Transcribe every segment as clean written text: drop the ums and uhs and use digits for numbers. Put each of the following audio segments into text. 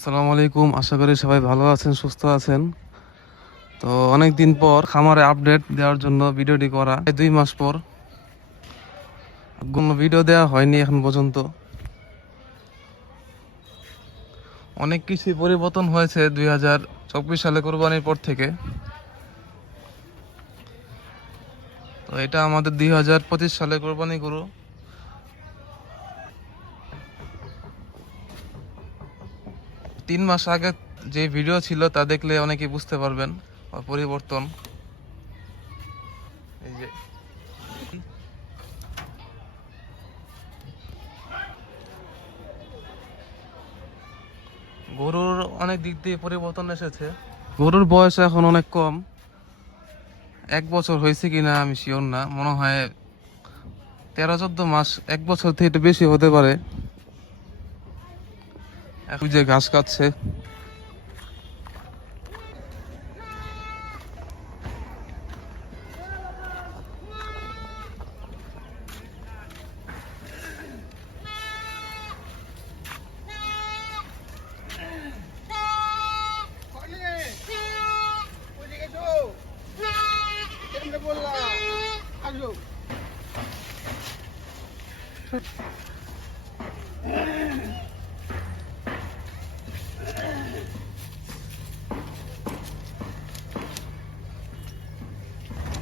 আসসালামু আলাইকুম, আশা করি সবাই ভালো আছেন, সুস্থ আছেন। তো অনেক দিন পর খামারে আপডেট দেওয়ার জন্য ভিডিওটি করা, 2 মাস পর কোনো ভিডিও দেওয়া হয়নি এখন পর্যন্ত। অনেক কিছুই পরিবর্তন হয়েছে 2024 সালে কোরবানির পর থেকে। তো এটা আমাদের 2025 সালে কোরবানি গরু। 3 মাস আগে যে ভিডিও ছিল তা দেখলে অনেকেই বুঝতে পারবেন পরিবর্তন। এই যে গরুর অনেক দিক দিয়ে পরিবর্তন এসেছে। গরুর বয়স এখন অনেক কম, 1 বছর হয়েছে কিনা আমি শিওর না, মনে হয় 13-14 মাস, 1 বছর থেকে একটু বেশি হতে পারে। এখন যে ঘাস খাচ্ছে,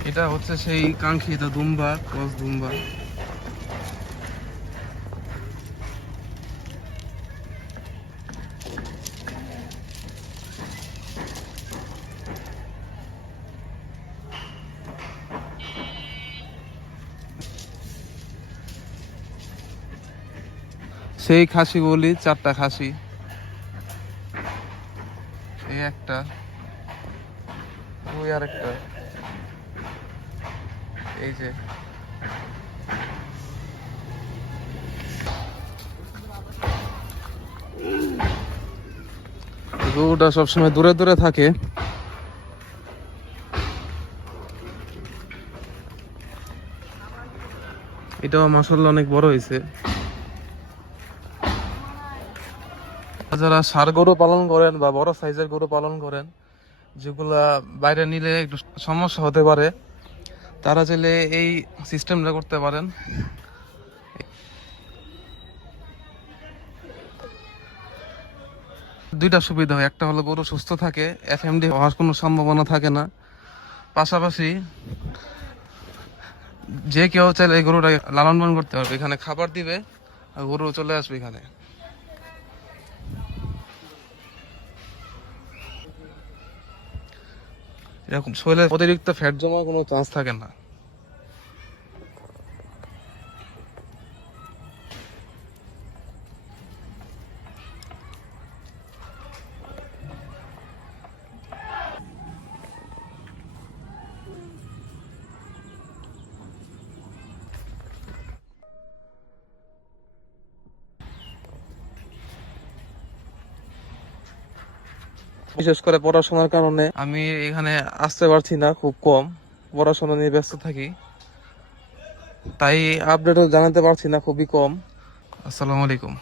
এটা হচ্ছে সেই কাঙ্ক্ষিত দুম্বা, ক্রস দুম্বা। সেই খাসিগুলি 4টা খাসি, এই একটা, ওই আরেকটা, এই যে গরুটা সবসময় দূরে দূরে থাকে। এটাও মাশাআল্লাহ অনেক বড় হয়েছে। যারা ষাঁড় গরু পালন করেন বা বড় সাইজের গরু পালন করেন, যেগুলা বাইরে নিলে একটু সমস্যা হতে পারে, তারা চাইলে এই সিস্টেমটা করতে পারেন। দুইটা সুবিধা হয়, একটা হলো গরু সুস্থ থাকে, এফএমডি হওয়ার কোনো সম্ভাবনা থাকে না। পাশাপাশি যে কেউ চাইলে এই গরুটা লালন পালন করতে পারবে, এখানে খাবার দিবে আর গরু চলে আসবে এখানে। এরকম শরীরে অতিরিক্ত ফ্যাট জমার কোনো চান্স থাকে না। বিশেষ করে পড়াশোনার কারণে আমি এখানে আসতে পারছি না, খুব কম পড়াশোনা নিয়ে ব্যস্ত থাকি, তাই আপডেটও জানাতে পারছি না, খুবই কম। আসসালামু আলাইকুম।